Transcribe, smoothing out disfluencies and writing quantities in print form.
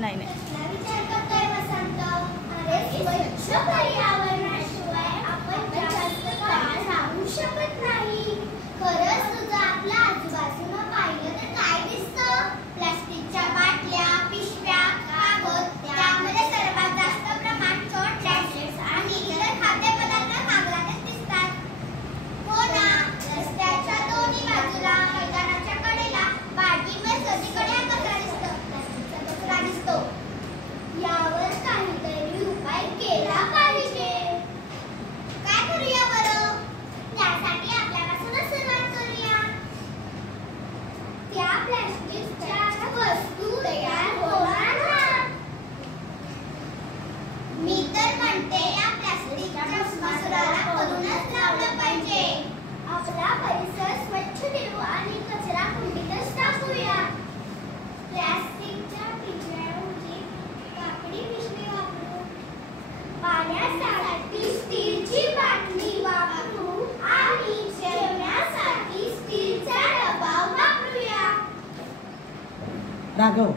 नाही नाही. कसला विचार करतोय वसंत? अरे स्वच्छ पर्यावरणाशिवाय आपण जास्त काळ राहू शकत नाही. खरंच तुझं आपल्या आजूबाजूला पाहिलं तर काय दिसतं? प्लास्टिकच्या बाटल्या, पिशव्या, कागद, त्यामध्ये सर्वात जास्त प्रमाणात चोट गॅसेट्स आणि इतर खाद्यपदार्थ महागड्याच दिसतात. हो ना, रस्त्याच्या दोन्ही बाजूला मैदानाच्या कडेला बाटलीमध्ये सगळीकडे हा कचरा दिसतो, प्लास्टिकचा कचरा दिसतो. यावर काहीतरी उपाय केला पाहिजे. काय करूया बरं? त्यासाठी आपल्यापासूनच सुरुवात करूया. त्या प्लास्टिकच्या वस्तू तयार होणार नाहीत. मी तर म्हणते या प्लास्टिकच्या कचऱ्याला करूनच लावलं पाहिजे. आपला परिसर स्वच्छ ठेवू आणि कचरा कुंडीतच टाकूया. प्लास्टिकच्या पिशव्यांऐवजी कापडी पिशवी वापरू. पाण्यासाठी स्टीलची बाटली वापरू आणि जेवणासाठी स्टीलचा डबा वापरूया. राघव